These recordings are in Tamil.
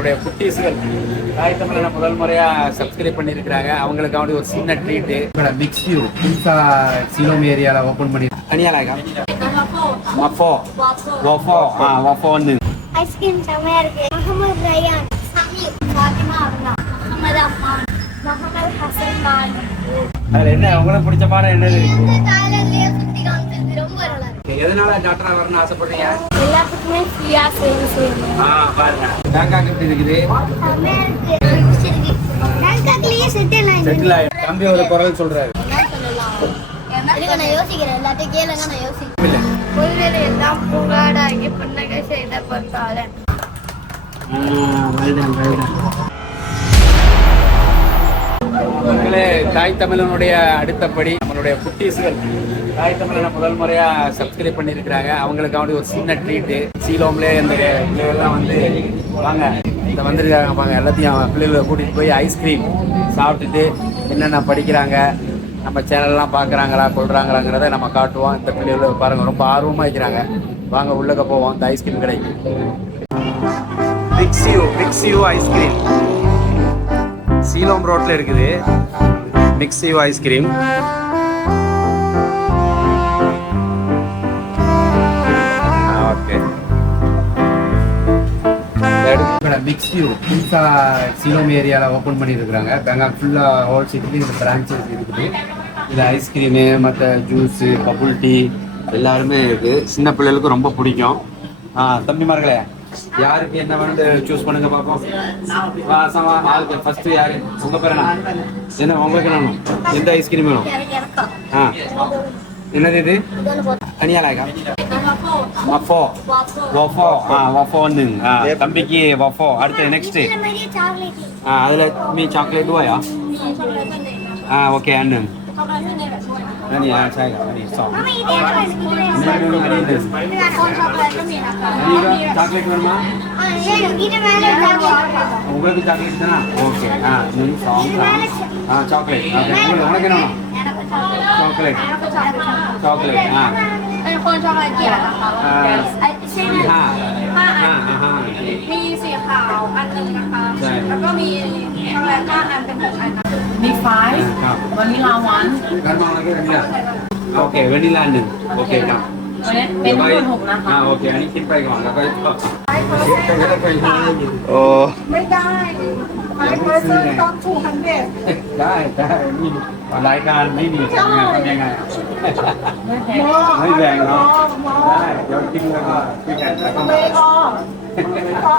நம்மளுடைய குட்டீஸ்கள் தாய் தமிழனை முதல் முறையா சப்ஸ்கிரைப் பண்ணியிருக்கிறாங்க. அவங்களுக்காண்டி ஒரு சின்ன ட்ரீட்டு மிக்ஸ் யூ புதுசா சீலோம் ஏரியால ஓபன் பண்ணி அனியாலாக்கா மஃபோ வஃபோ ஆ வஃபோ வந்து ஐஸ்கிரீம் செமையா இருக்கு. முகமது ரயான் ஃபாத்திமா முகமது முகமது ஹசன் அதுல என்ன உங்களுக்கு பிடிச்ச பாடம் என்னது? எதனால டாக்டரா வரணும்னு ஆசைப்படுறீங்க? எல்லாத்துக்குமே ஃப்ரீயா சேவை செய்யணும் பேங்காக் எப்படி இருக்குது? செட்டில் ஆயிடும் தம்பி ஒரு குரல் சொல்றாரு. என்ன சொல்லலாம்? இருங்க, நான் யோசிக்கிறேன். எல்லாத்தையும் கேளுங்க நான் யோசிக்கிறேன். பொருளில் எல்லாம் புகாடாகி புன்னகை செய்த பொறுத்தாளன் மக்களே தாய் தமிழனுடைய அடுத்தபடி நம்மளுடைய குட்டீஸ்கள். தாய் தமிழனை முதல் முறையா சப்ஸ்கிரைப் பண்ணியிருக்கிறாங்க. அவங்களுக்கு அப்படி ஒரு சின்ன ட்ரீட்டு சீலோம்லே இந்த எல்லாம் வந்து வாங்க இந்த வந்திருக்காங்க பாங்க எல்லாத்தையும் பிள்ளைகளை கூட்டிகிட்டு போய் ஐஸ்கிரீம் சாப்பிட்டுட்டு என்னென்ன படிக்கிறாங்க நம்ம சேனல்லாம் பார்க்குறாங்களா கொள்கிறாங்களாங்கிறத நம்ம காட்டுவோம். இந்த பிள்ளைகளை பாருங்கள் ரொம்ப ஆர்வமாக இருக்கிறாங்க. வாங்க உள்ளக்க போவோம் இந்த ஐஸ்கிரீம் கடைக்கு. மிக்ஸியூ மிக்ஸியூ ஐஸ்கிரீம் சீலம் ரோட்ல இருக்குது. மிக்ஸிவ் ஐஸ்கிரீம் ஓகே. மிக்ஸ்யூ புதுசாக சீலம் ஏரியாவில் ஓப்பன் பண்ணியிருக்கிறாங்க. பெங்கால் ஃபுல்லாக ஹோல் சிட்டிலையும் இந்த பிரான்ச்சஸ் இருக்குது. இதில் ஐஸ்கிரீமு மற்ற ஜூஸு பபுள் டீ எல்லாருமே இருக்குது சின்ன பிள்ளைகளுக்கு ரொம்ப பிடிக்கும். ஆ தம்பிமார்களே யாருக்கு என்ன வேணும் சூஸ் பண்ணுங்க பார்ப்போம். வாசமா ஆளுக்கு ஃபர்ஸ்ட் யாரு? உங்க பேர் என்ன? உங்களுக்கு வேணும்? எந்த ஐஸ்கிரீம் வேணும்? ஆ. என்னது இது? அணியாலாக்கா? வஃபோ. வஃபோ. ஆ வஃபோ வந்து தம்பிக்கு வஃபோ. அடுத்து நெக்ஸ்ட் ஆ அதில் மீ சாக்லேட் வாயா ஆ ஓகே นั่นนี่ะใช่ครับนั่นนี้สองก็มีเด็กด้วยมีเด็กด้วยนี่ก็ไม่ได้หนึ่งเนื้อคนช็อกโกแลตก็มีนะคะนี่ก็จักเล็กเกินมาอ๋อใช่หนูกินได้ไหมเรื่องจักเล็กโอ้ไม่เป็นจักเล็กนะโอเคอ่าหนึ่งสองสามอ่าช็อกโกแลตโอเคไม่หลงแล้วกันเนาะช็อกโกแลตช็อกโกแลตอ่าเป็นคนช็อกโกแลตเกี่ยวนะคะอ่าใช่ห้าห้าห้ามีสีขาวอันหนึ่งนะคะแล้วก็มี ช็อกโกแลตห้าอันเป็นหกอันนะคะมีไฟครับ วานิลาวันกันมองอะไรกันเนี่ยโอเควานิลลาหนึ่งโอเคครับวันนี้เป็นทั้งหมดหกนะคะอ่าโอเค อันนี้คิดไปก่อนแล้วก็โอ้ไม่ได้ไฟเปอร์เซ็นต์ต้องถูกฮันเด็ดได้ได้นี่รายการไม่มีทำงานทำยังไงอะไม่แรงเนาะได้เดี๋ยวกินแล้วก็คุยกันแล้วก็เบมาอร์พอ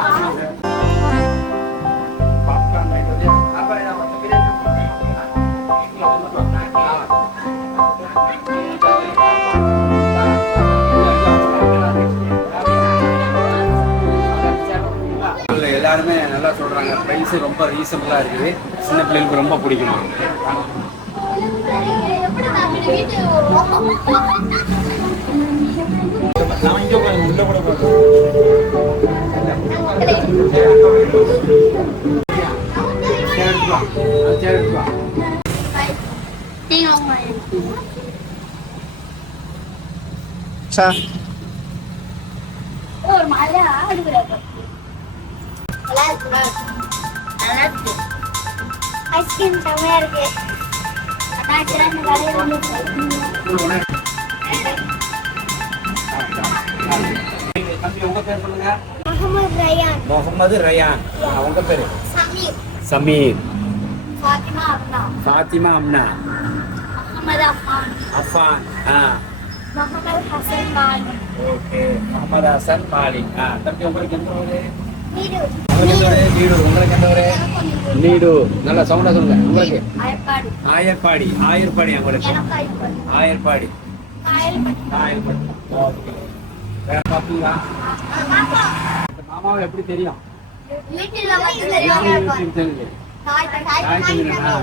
நல்லா சொல்றாங்க பிரைஸ் ரொம்ப ரீசனபிளா இருக்குது. சின்ன பிள்ளைகளுக்கு ரொம்ப பிடிக்குமா? நான் இங்க போய் உள்ள கூட ஒரு மாதிரி அடுக்கிறாங்க நல்லா இருக்கு ஐஸ்கிரீம் இருக்கு பேர் முகமது ரயான். அவங்க பேரு? சமீர். ஃபாத்திமா அம்னா. முகமது அஃபான். ஆ. முகமது ஹசன் மாலிக் ஓகே. முகமது ஹசன் மாலிக் ஆ தம்பி உங்களுக்கு எந்த நீடூர் நல்லா சவுண்டா சொல்லுங்க. உங்களுக்கு? ஆயர்பாடி. ஆயர்பாடி. உங்களுக்கு ஆயர்பாடி. மாமாவை எப்படி தெரியும்?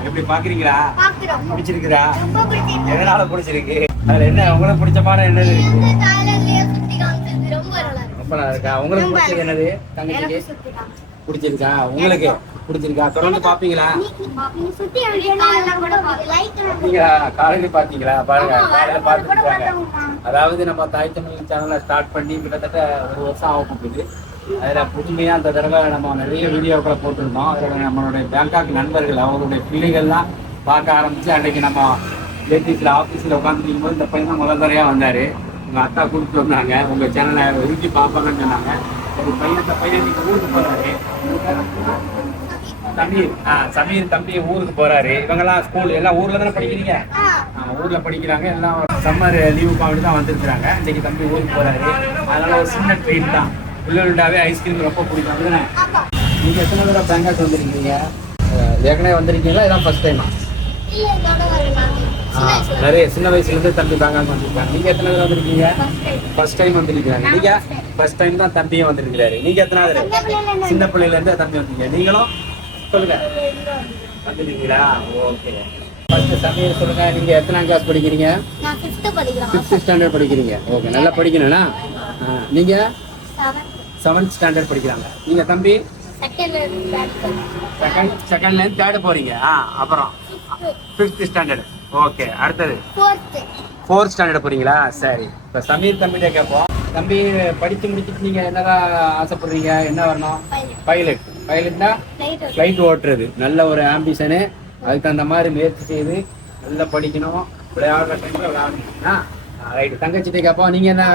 எப்படி பாக்குறீங்களா? பார்க்கிறோம் பிடிச்சிருக்குதா? ரொம்ப பிடிச்சிருக்கு. எதனால பிடிச்சிருக்கு? என்ன உங்களுக்கு பிடிச்ச பாடம் என்னது? ரொம்ப நல்லா இருக்கு? உங்களுக்கு பிடிச்சது என்னது? தங்கச்சிக்கு? பிடிச்சிருக்கா? உங்களுக்கு பிடிச்சிருக்கா? தொடர்ந்து பாப்பீங்களா? பாத்தீங்களா காலையில பாத்தீங்களா? பாருங்க காலையில பார்த்தோம்மா. அதாவது நம்ம தாய் தமிழ் சேனலை ஸ்டார்ட் பண்ணி கிட்டத்தட்ட ஒரு வருஷம் ஆக போகுது. அதில் புதுமையாக அந்த தடவை நம்ம நிறைய வீடியோக்களை போட்டிருந்தோம். அதில் நம்மளுடைய பேங்காக் நண்பர்கள் அவங்களுடைய பிள்ளைகள்லாம் பார்க்க ஆரம்பிச்சு அன்றைக்கு நம்ம லேடிஸில் ஆஃபீஸில் உட்காந்துருக்கும் போது இந்த பையன் முதல் தடையாக வந்தார். உங்கள் அத்தா கூப்பிட்டு வந்தாங்க. உங்கள் சேனலை விரும்பி பார்ப்பாங்கன்னு சொன்னாங்க. ஒரு பையன் இந்த பையன் இன்னைக்கு ஊருக்கு போகிறாரு சமீர் ஆ சமீர் தம்பி ஊருக்கு போறாரு. இவங்கெல்லாம் ஸ்கூல் எல்லாம் ஊர்ல தானே படிக்கிறீங்க? ஆ, ஊர்ல படிக்கிறாங்க. எல்லாம் சம்மர் லீவுக்கு அப்படி தான் வந்திருக்கிறாங்க. இன்னைக்கு தம்பி ஊருக்கு போறாரு. அதனால ஒரு சின்ன ட்ரீட் தான். பிள்ளைகள்டாவே ஐஸ்கிரீம் ரொம்ப பிடிக்கும். அப்படிதானே? நீங்க எத்தனை தடவை பேங்காக் வந்திருக்கீங்க? ஏற்கனவே வந்திருக்கீங்களா? இதான் ஃபர்ஸ்ட் டைமா நிறைய சின்ன வயசுல இருந்து தம்பி பேங்காக் வந்திருக்காங்க நீங்க எத்தனை தடவை வந்திருக்கீங்க? ஃபர்ஸ்ட் டைம் வந்திருக்கீங்க. நீங்க ஃபர்ஸ்ட் டைம் தான் தம்பியும் வந்திருக்கிறாரு. நீங்க எத்தனாவது சின்ன பிள்ளைல இருந்து சின்ன பிள்ளையில இருந்து தம்பி வந்தீங்க நீங்களும் சொல்லுங்க. வந்துருக்கீங்களா? ஓகே ஃபர்ஸ்ட் சமீர் சொல்லுங்க. நீங்க எத்தனாம் கிளாஸ் படிக்கிறீங்க? ஃபிஃப்த் ஸ்டாண்டர்ட் படிக்கிறீங்க. ஓகே நல்லா படிக்கணும்னா? நீங்க? செவன்த் ஸ்டாண்டர்ட் படிக்கிறாங்க. நீங்க தம்பி? செகண்ட் செகண்ட் செகண்ட்ல இருந்து தேர்ட் போறீங்க. ஆ அப்புறம் ஃபிஃப்த் ஸ்டாண்டர்ட் ஓகே அடுத்தது. ஃபோர்த் ஸ்டாண்டர்ட் போறீங்களா? சரி. இப்போ சமீர் தம்பிகிட்ட கேட்போம். தம்பி படிச்சு முடிச்சுட்டு நீங்க என்னதான் ஆசைப்படுறீங்க? என்ன வரணும்? பைலட் பைலட்னா லைட் ஃப்ளைட் ஓட்டுறது. நல்ல ஒரு ஆம்பிஷனு அதுக்கு தகுந்த மாதிரி முயற்சி செய்து நல்லா படிக்கணும். விளையாடுற டைம்ல விளையாடணும்னா ரைட்டு தங்கச்சிட்டே கேட்போம். நீங்க என்ன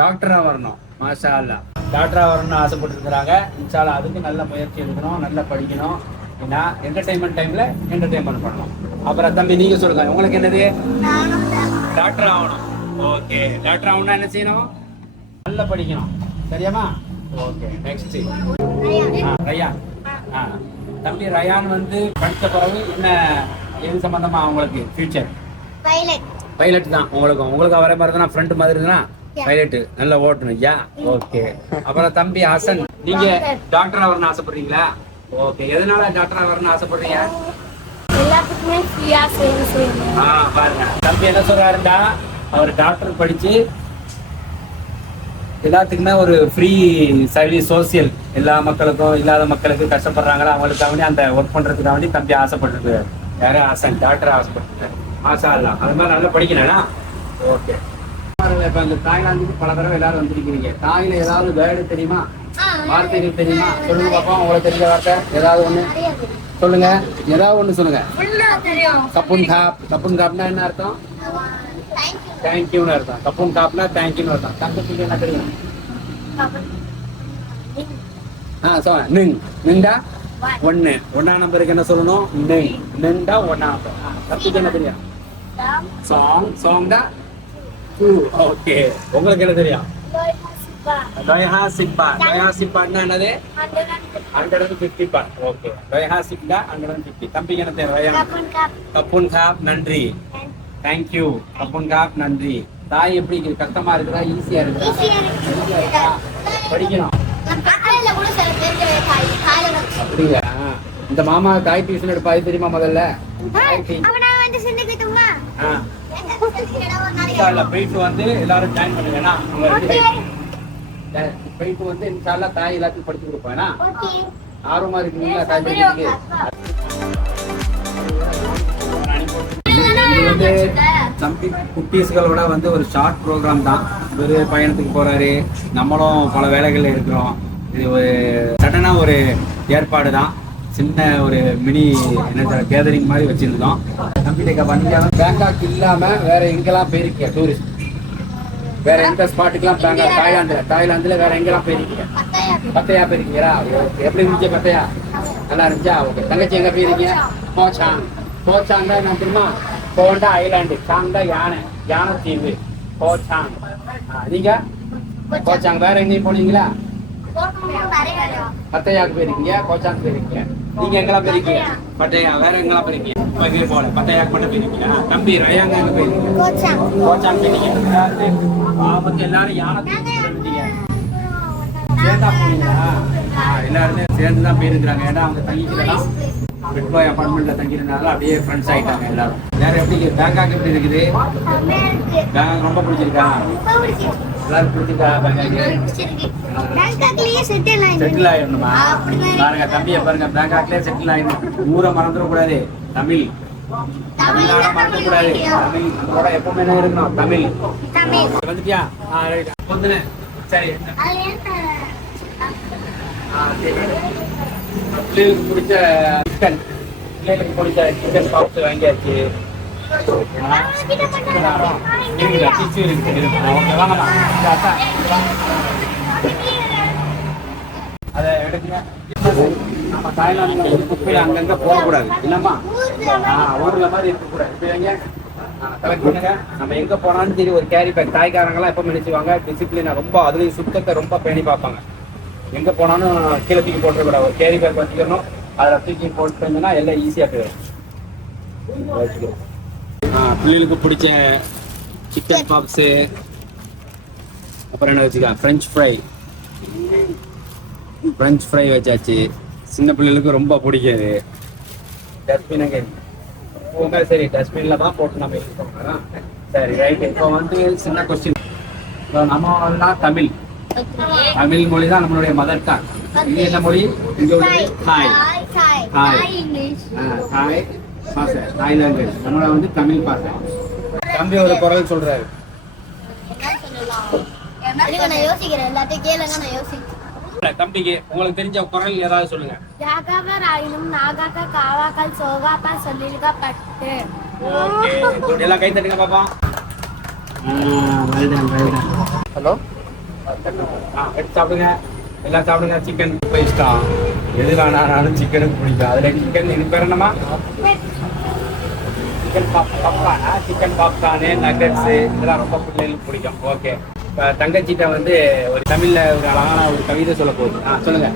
டாக்டரா வரணும். மாஷா அல்லா டாக்டரா வரணும்னு ஆசைப்பட்டுருக்குறாங்க இன்ஷால்லா அதுக்கு நல்ல முயற்சி எடுக்கணும். நல்லா படிக்கணும். ஏன்னா என்டர்டைன்மெண்ட் டைம்ல என்டர்டைன்மெண்ட் பண்ணணும் அப்புறம் தம்பி நீங்க சொல்லுங்க. உங்களுக்கு என்னது? டாக்டர் ஆகணும். ஓகே டாக்டர் ஆகணும்னா என்ன செய்யணும்? நல்லா படிக்கணும். சரியாமா ஓகே நெக்ஸ்ட் ரயான் ஆ தம்பி ரயான் வந்து படித்த பிறகு என்ன எது சம்பந்தமா உங்களுக்கு ஃபியூச்சர் பைலட் பைலட் தான் உங்களுக்கு உங்களுக்கு அவரே மாதிரி தான்? ஃப்ரெண்ட் மாதிரி Yeah. பைலட் நல்லா ஓட்டணும். யா ஓகே அப்புறம் தம்பி ஹசன் நீங்க டாக்டர் ஆகணும்னு ஆசைப்படுறீங்களா? ஓகே. எதனால டாக்டர் ஆகணும்னு ஆசைப்படுறீங்க? எல்லாத்துக்குமே ஃப்ரீயா சேவை செய்யணும். ஆ பாருங்க. தம்பி என்ன சொல்றாருடா அவர் டாக்டர் படிச்சு எல்லாத்துக்குமே ஒரு ஃப்ரீ சர்வீஸ் சோசியல் எல்லா மக்களுக்கும் இல்லாத மக்களுக்கு கஷ்டப்படுறாங்களா அவங்களுக்காக அந்த ஒர்க் பண்றதுக்காக வேண்டி தம்பி ஆசைப்பட்டிருக்கு. யாரும் ஆசன் டாக்டர் ஆசைப்பட்டிருக்காரு ஆசா இல்ல. அது மாதிரி நல்லா படிக்கணும்னா? ஓகே. இப்ப இந்த தாய்லாந்துக்கு பல தடவை எல்லாரும் வந்திருக்கிறீங்க. தாயில ஏதாவது வேர்டு தெரியுமா? வார்த்தைகள் தெரியுமா? சொல்லுங்க பாப்போம். உங்களுக்கு தெரிஞ்ச வார்த்தை? ஏதாவது ஒண்ணு? சொல்லுங்க. ஏதாவது ஒண்ணு சொல்லுங்க. கப்புன் காப். கப்புன் காப்னா என்ன அர்த்தம்? தேங்க்யூன்னு அர்த்தம். கப்புன் காப்னா தேங்க்யூன்னு அர்த்தம். தங்கத்துக்கு என்ன தெரியும்? ஆ சொல்ல நின். நிங்கா ஒன்னு ஒன்னா நம்பருக்கு என்ன சொல்லணும்? நெய் நிங்கா ஒன்னா நம்பர். ஆ, என்ன தெரியும்? சாங் சாங் தான்? டூ ஓகே உங்களுக்கு என்ன தெரியும்? டொயஹா சிப்பா டொயஹா சிப்பான்னா என்னது ஹண்ட்ரட் அண்ட் ஃபிஃப்டி பார் ஓகே டொயஹா சிப்பா ஹண்ட்ரட் அண்ட் ஃபிஃப்டி தம்பிக்கு என்ன தெரியும் கப்புன் காப் நன்றி தேங்க்யூ கப்புன் காப் நன்றி தாய் எப்படி இருக்கு? கஷ்டமா இருக்குதா ஈஸியா இருக்குதா படிக்கணும் அப்படியா இந்த மாமா தாய் டியூஷன் எடுப்பாது தெரியுமா முதல்ல போயிட்டு வந்து எல்லாரும் ஜாயின் பண்ணுங்க ஏன்னா அங்க ரெண்டு பேர். ஜா- போயிட்டு வந்து இன்ஷால்லா தாய் எல்லாத்தையும் படிச்சு கொடுப்பேன்? ஆர்வமா இருக்கீங்களா தாய் படிக்கிறதுக்கு? இது வந்து தம்பி குட்டீஸ்களோட வந்து ஒரு ஷார்ட் ப்ரோக்ராம் தான். ஒரு பயணத்துக்கு போறாரு. நம்மளும் பல வேலைகள்ல இருக்கிறோம். இது ஒரு சடனா ஒரு ஏற்பாடு தான். சின்ன ஒரு மினி என்ன கேதரிங் மாதிரி வச்சிருந்தோம். தம்பிகிட்ட வண்டியா பேங்காக் இல்லாம வேற எங்கெல்லாம் போயிருக்கீங்க டூரிஸ்ட் வேற எந்த ஸ்பாட்டுக்கெல்லாம் பேங்காக் தாய்லாந்துல. தாய்லாந்துல வேற எங்கெல்லாம் போயிருக்கீங்க? பத்தையா போயிருக்கீங்களா? எப்படி இருந்துச்சு பத்தையா? நல்லா இருந்துச்சா? ஓகே. தங்கச்சி எங்க போயிருக்கீங்க? போச்சாங் போச்சாங் தான் என்ன தெரியுமா? போண்டா ஐலாண்டு. சாங் தான் யானை. யானை தீவு. போச்சாங் நீங்க? போச்சாங் வேற எங்கேயும் போனீங்களா? பத்தையாக்கு போயிருக்கீங்க? கோச்சாங் போயிருக்கீங்க? நீங்க எங்கெல்லாம் போயிருக்கீங்க? பட்டையா வேற எங்கெல்லாம் போயிருக்கீங்க? எங்கேயும் போல பட்டையாக்கு மட்டும் போயிருக்கீங்க தம்பி ரயாங்க போயிருக்கீங்க கோச்சாங் போயிருக்கீங்க ஆபத்து எல்லாரும் போயிருக்கீங்க சேர்ந்தா போனீங்களா? எல்லாருமே சேர்ந்து தான் போயிருக்கிறாங்க. ஏன்னா அவங்க தங்கிக்கலாம் பெட்பாய் அப்பார்ட்மெண்ட்ல தங்கியிருந்தாலும் அப்படியே ஃப்ரெண்ட்ஸ் ஆயிட்டாங்க எல்லாரும். வேற எப்படி பேங்காக் எப்படி இருக்குது? பேங்காக் ரொம்ப பிடிச்சிருக்கா? எல்லாரும் பிடிச்சிருக்கா பேங்காக் செட்டில் ஆயிடணுமா? பாருங்க தம்பியை பாருங்க. பேங்காக்லயே செட்டில் ஆயிடணும். ஊரை மறந்துட கூடாது தமிழ். தமிழ்நாட மறந்துட கூடாது தமிழ். நம்மளோட எப்பவுமே என்ன இருக்கணும். தமிழ். வந்துட்டியா? ஆ ரைட் வந்துனேன் சரி. பிள்ளைகளுக்கு பிடிச்ச சிக்கன் பிள்ளைகளுக்கு பிடிச்ச சிக்கன் சாப்பிட்டு வாங்கியாச்சு. அதை எடுத்துங்க நம்ம தாய்லாந்துல வந்து குப்பையை அங்கங்க போடக்கூடாது என்னம்மா? ஊர்ல மாதிரி இருக்கக்கூடாது. இப்போ எங்க? கலெக்ட் பண்ணுங்க. நம்ம எங்க போனாலும் சரி ஒரு கேரி பேக் தாய்க்காரங்களாம் எப்போ நினைச்சுவாங்க டிசிப்ளினா ரொம்ப அதுலயும் சுத்தத்தை ரொம்ப பேணி பார்ப்பாங்க. எங்க போனாலும் கீழே தூக்கி போட்டுக்கூடாது ஒரு கேரி பேக் வச்சுக்கணும். அதில் தூக்கி போட்டு இருந்தோம்னா எல்லாம் ஈஸியாக போயிடும். பிள்ளைகளுக்கு பிடிச்ச சிக்கன் பாப்ஸு அப்புறம் என்ன வச்சுக்கா ஃப்ரெஞ்ச் ஃப்ரை ஃப்ரெஞ்ச் ஃப்ரை வச்சாச்சு. சின்ன பிள்ளைகளுக்கு ரொம்ப பிடிக்காது. டஸ்ட்பின் அங்கே உங்க சரி டஸ்ட்பின்ல தான் போட்டு நம்ம யூஸ் பண்ணுறோம் சரி ரைட் இப்போ வந்து சின்ன கொஸ்டின் இப்போ நம்ம தமிழ். தமிழ் மொழி தான் நம்மளுடைய மதர் டங் இது என்ன மொழி? இங்க உள்ளது ஹாய் இங்கிலீஷ் தாய் பாசை தாய் லாங்குவேஜ் நம்மளோட வந்து தமிழ் பாசை தம்பி ஒரு குரல் சொல்றாரு. என்ன சொல்லலாம்? இருங்க, நான் யோசிக்கிறேன். எல்லாத்தையும் கேளுங்க நான் யோசிக்கிறேன். தம்பிக்கு உங்களுக்கு தெரிஞ்ச குரல் ஏதாவது சொல்லுங்க. யாகாவராயினும் நாகாக்க காவாக்கள் சோகாப்பா சொல்லிருக்கப்பட்டு. ஓகே. குட் எல்லாம் கை தட்டுங்க பாப்பா. ஹலோ. எடுத்து சாப்பிடுங்க. எல்லாம் சாப்பிடுங்க. சிக்கன் இஷ்டம். எது வேணாலும் சிக்கனுக்கு பிடிக்கும். அதுல சிக்கன் இது பேர் என்னமா சிக்கன் பாப் பாப்கார்னா சிக்கன் பாப்கார்னு நக்கட்ஸு இதெல்லாம் ரொம்ப பிள்ளைகளுக்கு பிடிக்கும். ஓகே இப்போ தங்கச்சிட்ட வந்து ஒரு தமிழ்ல ஒரு அழகான ஒரு கவிதை சொல்ல போகுது. ஆ சொல்லுங்க.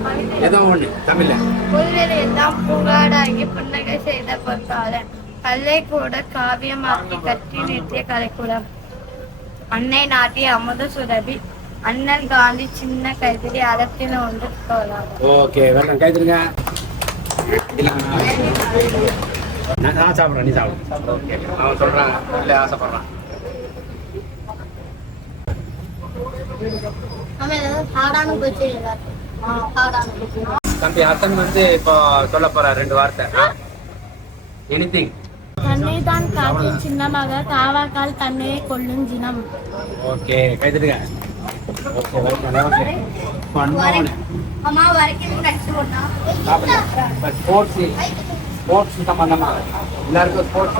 ஏதோ ஒன்று தமிழ்ல. புகாடாகி புன்னகை செய்த பொற்காலன் கல்லை கூட காவியமாக்கி கட்டி நிறுத்திய கலைக்குளம் அன்னை நாட்டிய அமுத சுரபி அண்ணன் காந்தி சின்ன கைதிரி அறத்தில் ஒன்று ஓகே வெல்கம் கைத்துருங்க இல்ல, நான் சாப்பிட்றேன் நீ சாப்பிடு. ஓகே அவன் சொல்றான். இல்லை ஆசைப்படுறான் தம்பி அத்தன் வந்து இப்போ சொல்ல போற ரெண்டு வார்த்தை. எனிதிங் தன்னை தான் காட்டின் சின்னமாக காவாக்கால் தன்னையே கொள்ளும் ஜினம். ஓகே கைத்துடுங்க ஓகே ஓகே ஓகே. பண்ணுவோம் அம்மா வரைக்கும் கட்சி போட்டா. சாப்பிடுங்க. ஸ்போர்ட்ஸ் ஸ்போர்ட்ஸ் சம்பந்தமா? எல்லாருக்கும் ஸ்போர்ட்ஸ்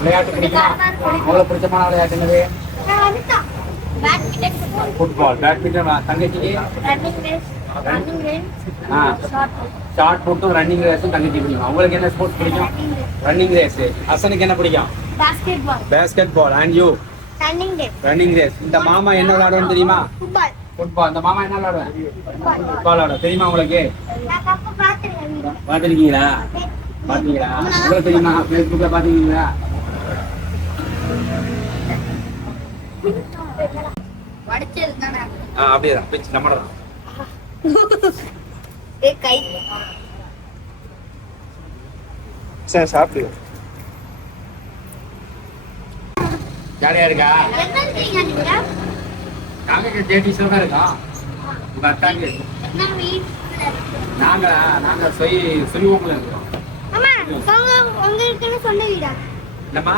விளையாட்டு பிடிக்கும்? உங்களுக்கு பிடிச்சமான விளையாட்டு என்னது? பேட்மிண்டன் ஃபுட்பால் பேட்மிண்டன் தங்கச்சிக்கு running race running race shot புட்டும் running ரேஸும் தங்கச்சி பிடிக்கும். உங்களுக்கு என்ன ஸ்போர்ட்ஸ் பிடிக்கும்? ரன்னிங் ரேஸ் ஹசனுக்கு என்ன பிடிக்கும்? Basketball basketball and you running race running race இந்த மாமா என்ன விளையாடுவோம் தெரியுமா? ஃபுட்பால் ஃபுட்பால் இந்த மாமா என்ன விளையாடுவேன் ஃபுட்பால் விளையாடும் தெரியுமா உங்களுக்கு? பார்த்துருக்கீங்களா? பார்த்தீங்களா உங்களுக்கு தெரியுமா? ஃபேஸ்புக்கில் பார்த்தீங்களா அப்படியே தான் பிச்சு நம்ம தான் ஏ கை. சரி சாப்பிடு ஜாலியாக இருக்கா? நீங்க? ஜேடிஸில் தான் இருக்கோம் அத்தாங்க வீட்டுல நாங்களா? நாங்கள் சொய் சுழிவூப்பில் இருக்கோம் அம்மா உங்க உங்களுக்குன்னு சொந்த வீடா இல்லைம்மா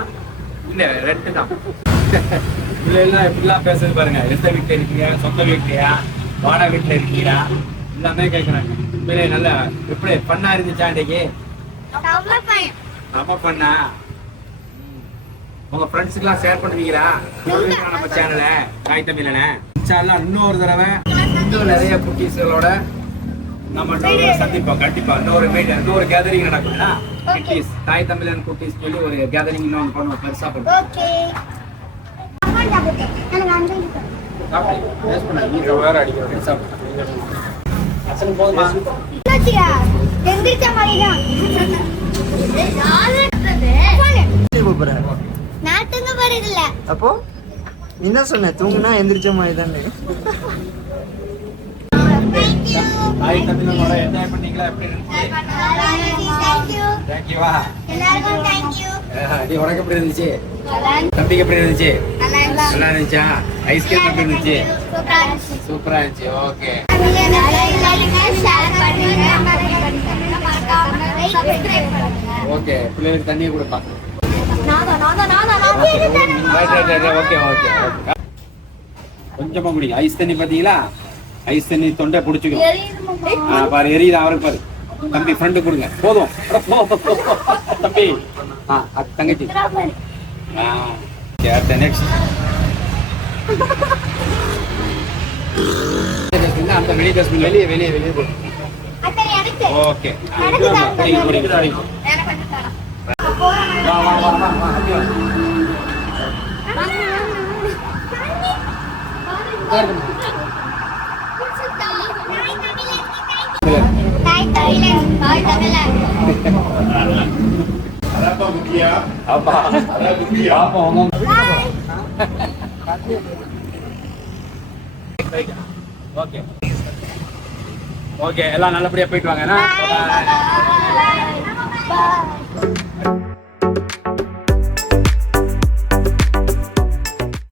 இல்லை ரெண்டு தான். எல்லாம் எப்படிலாம் பேசுறது பாருங்க. எந்த வீட்டில் இருக்கீங்க? சொந்த வீட்லையா? வாடகை வீட்டில் இருக்கீங்களா? எல்லாமே கேட்குறாங்க உண்மையிலே நல்லா எப்படி பண்ணா இருந்துச்சா அன்றைக்கு நம்ம பண்ணா உங்க ஃப்ரெண்ட்ஸுக்கெல்லாம் ஷேர் பண்ணுவீங்களா? நம்ம சேனலை தாய் தமிழனே இன்ஷால்லாம் இன்னொரு தடவை இன்னும் நிறைய குட்டீஸ்களோட நம்ம இன்னொரு சந்திப்போம். கண்டிப்பா. இன்னொரு மீட் இன்னொரு கேதரிங் நடக்கும்னா குட்டீஸ் தாய் தமிழன் குட்டீஸ் சொல்லி ஒரு கேதரிங் இன்னொன்று பண்ணுவோம். பெருசா பண்ணுவோம். அப்போ நீ என்ன சொன்ன? தூங்குனா எந்திரிச்ச மாதிரி தானே. தமிழனோட என்ஜாய் பண்ணீங்களா? எப்படி இருந்துச்சு? தேங்க்யூ எல்லாருக்கும் உனக்கு எப்படி இருந்துச்சு? தம்பிக்கு எப்படி இருந்துச்சு? நல்லா இருந்துச்சா. ஐஸ்கிரீம் எப்படி இருந்துச்சு? சூப்பரா இருந்துச்சு. இருந்துச்சு ஓகே ஓகே பிள்ளைகளுக்கு தண்ணியை கொடுப்பா. ஓகே ஓகே ஓகே கொஞ்சமா குடி ஐஸ் தண்ணி பாத்தீங்களா? ஐஸ் தண்ணி தொண்டை பிடிச்சிக்கும். ஆ பாரு எரியுது அவருக்கு பாரு. தம்பி ஃப்ரெண்டு கொடுங்க. போதும். தம்பி. ஆ தங்கச்சி. ஆ நெக்ஸ்ட் அந்த வெளியே டஸ்ட்பின் வெளியே வெளியே வெளியே ஓகே புரியுது புரியுது புரியுது வா வா வா வா வா அப்படியே உங்க ஓகே ஓகே எல்லாம் நல்லபடியா போயிட்டு வாங்க.